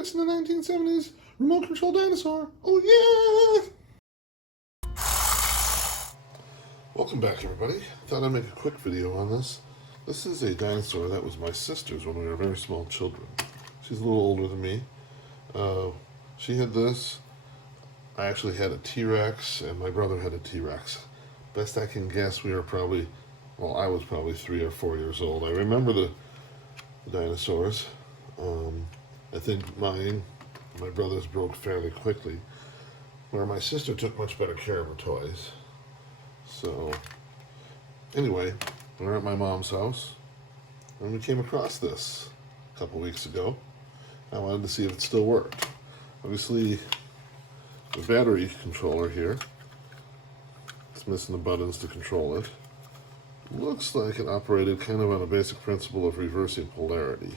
Fixing the 1970s remote control dinosaur. Oh yeah! Welcome back, everybody. Thought I'd make a quick video on this. This is a dinosaur that was my sister's when we were very small children. She's a little older than me. She had this. I actually had a T-Rex, and my brother had a T-Rex. Best I can guess, we were probably, well, I was probably 3 or 4 years old. I remember the dinosaurs. I think my brother's broke fairly quickly, where my sister took much better care of her toys. So, anyway, we were at my mom's house, and we came across this a couple weeks ago. I wanted to see if it still worked. Obviously, the battery controller here, it's missing the buttons to control it. Looks like it operated kind of on a basic principle of reversing polarity.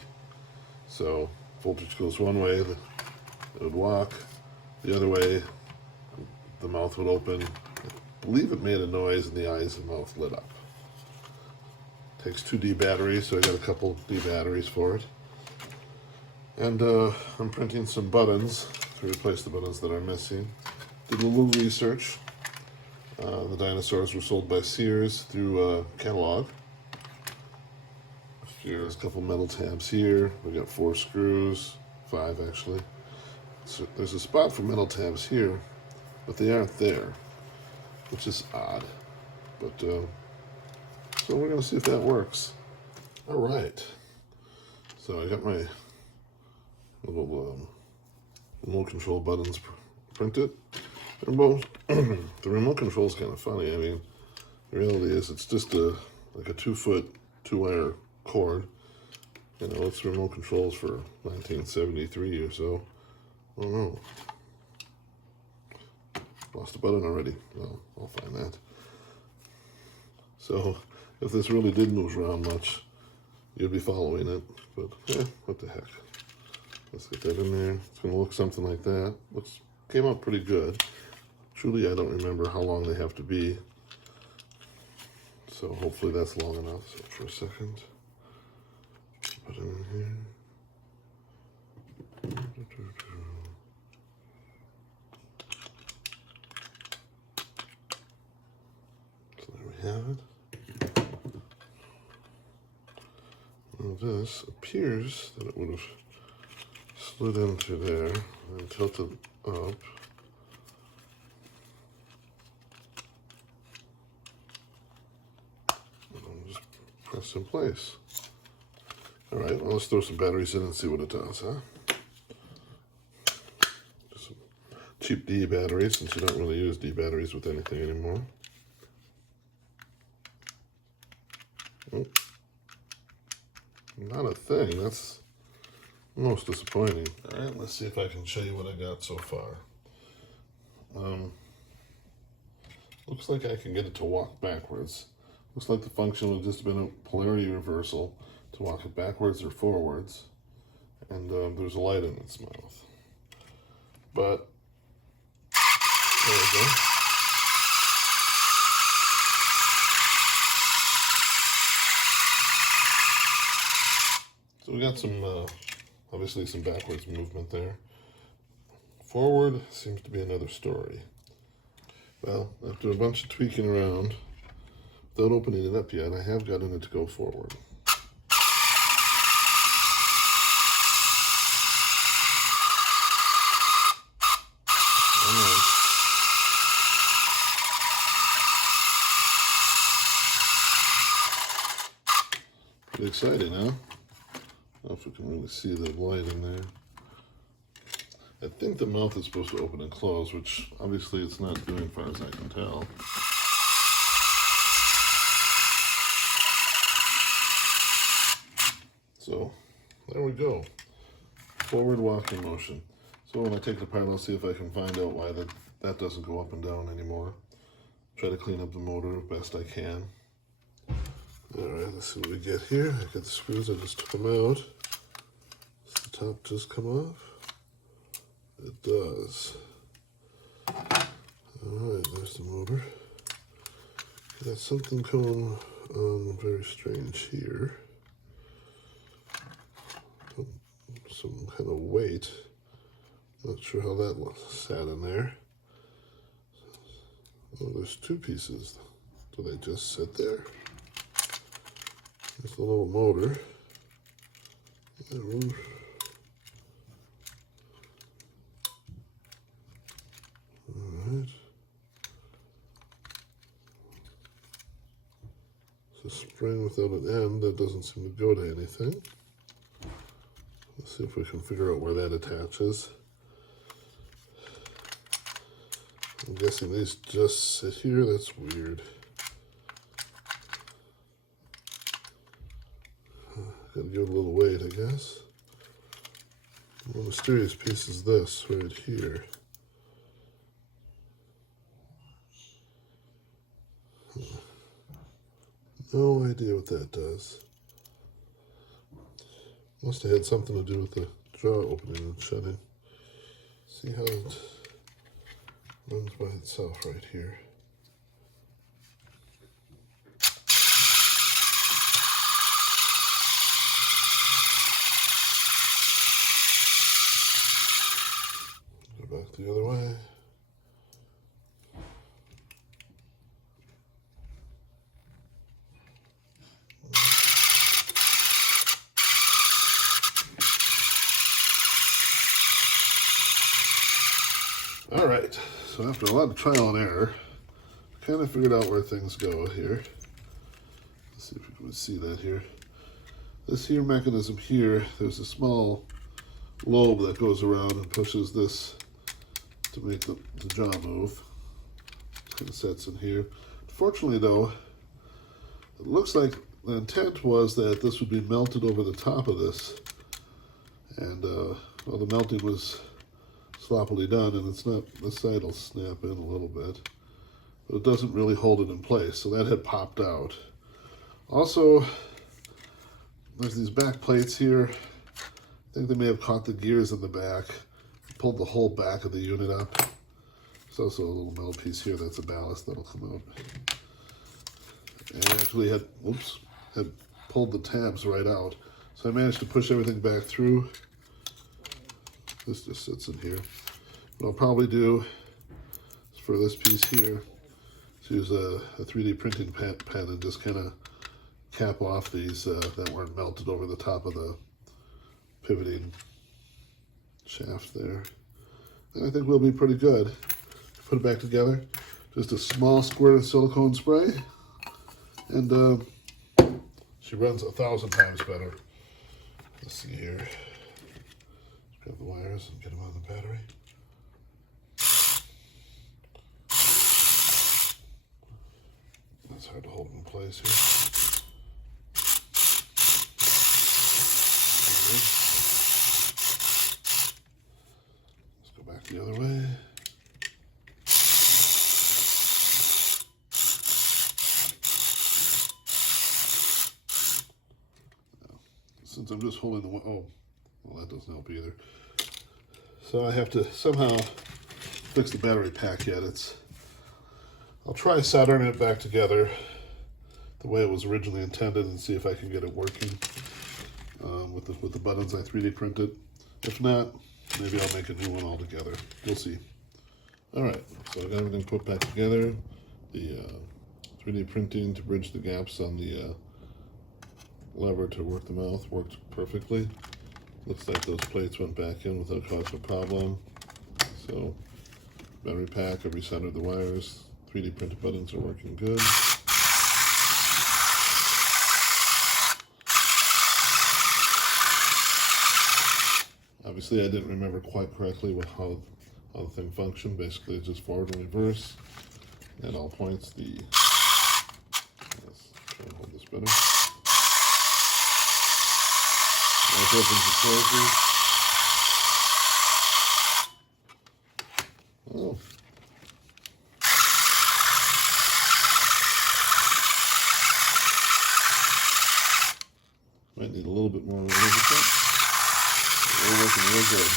So, voltage goes one way, it would walk. The other way, the mouth would open. I believe it made a noise and the eyes and mouth lit up. Takes 2 D batteries, so I got a couple D batteries for it. And I'm printing some buttons to replace the buttons that are missing. Did a little research. The dinosaurs were sold by Sears through a catalog. Here's a couple metal tabs here. We got 4 screws, 5 actually. So there's a spot for metal tabs here, but they aren't there, which is odd. But so we're gonna see if that works. All right. So I got my little remote control buttons printed. The remote control is kind of funny. I mean, the reality is it's just like a 2-foot, 2-wire cord. You know, it's remote controls for 1973 or so. I don't know. Lost a button already. Well, I'll find that. So, if this really did move around much, you'd be following it. But, what the heck. Let's get that in there. It's going to look something like that. Came out pretty good. Truly, I don't remember how long they have to be. So hopefully that's long enough. So for a second, put it in here. So there we have it. Now this appears that it would have slid into there and tilted up. And just press in place. All right, well, let's throw some batteries in and see what it does, huh? Just some cheap D batteries, since you don't really use D batteries with anything anymore. Oh, not a thing. That's most disappointing. All right, let's see if I can show you what I got so far. Looks like I can get it to walk backwards. Looks like the function would just have been a polarity reversal to walk it backwards or forwards. And there's a light in its mouth. But, there we go. So we got some, obviously some backwards movement there. Forward seems to be another story. Well, after a bunch of tweaking around, without opening it up yet, I have gotten it to go forward. Pretty exciting, huh? I don't know if we can really see the light in there. I think the mouth is supposed to open and close, which obviously it's not doing as far as I can tell. So, there we go. Forward walking motion. So when I take it apart, I'll see if I can find out why that doesn't go up and down anymore. Try to clean up the motor best I can. Alright, let's see what we get here. I got the screws, I just took them out. Does the top just come off? It does. Alright, there's the motor. Got something going on very strange here. Some kind of weight Not sure how that sat in there. Oh, there's two pieces. Do they just sit there? There's the little motor. Alright. It's a spring without an end that doesn't seem to go to anything. Let's see if we can figure out where that attaches. I'm guessing these just sit here. That's weird. Gotta give it a little weight, I guess. The mysterious piece is this right here. No idea what that does. Must have had something to do with the jaw opening and shutting. See how it runs by itself right here. Go back the other way. All right, so after a lot of trial and error, I kind of figured out where things go here. Let's see if we can see that here. This here mechanism here, there's a small lobe that goes around and pushes this to make the jaw move. It kind of sets in here. Unfortunately though, it looks like the intent was that this would be melted over the top of this. And well, the melting was sloppily done, and it's not, this side will snap in a little bit, but it doesn't really hold it in place, so that had popped out. Also, there's these back plates here. I think they may have caught the gears in the back, pulled the whole back of the unit up. There's also a little metal piece here that's a ballast that'll come out. And actually had pulled the tabs right out. So I managed to push everything back through. This just sits in here. What I'll probably do is for this piece here, is use a 3D printing pen and just kind of cap off these that weren't melted over the top of the pivoting shaft there. And I think we'll be pretty good. Put it back together. Just a small squirt of silicone spray, and she runs 1,000 times better. Let's see here. Grab the wires and get them on the battery. That's hard to hold in place here. Let's go back the other way. Since I'm just holding the, oh, well, that doesn't help either. So I have to somehow fix the battery pack yet. I'll try soldering it back together the way it was originally intended and see if I can get it working with the buttons I 3D printed. If not, maybe I'll make a new one altogether. We'll see. All right, so I got everything put back together. The 3D printing to bridge the gaps on the lever to work the mouth worked perfectly. Looks like those plates went back in without causing a problem. So, battery pack, I recentered the wires. 3D printed buttons are working good. Obviously, I didn't remember quite correctly how the thing functioned. Basically, it's just forward and reverse. At all points, let's try and hold this better. It opens and closes. Oh. Might need a little bit more lubricant. We're working real good.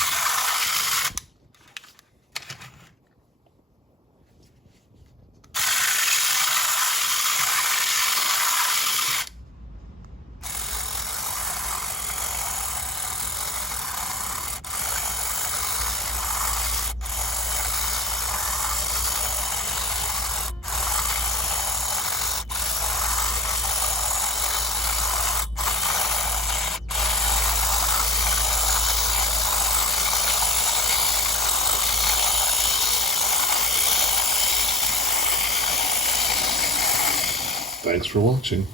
Thanks for watching.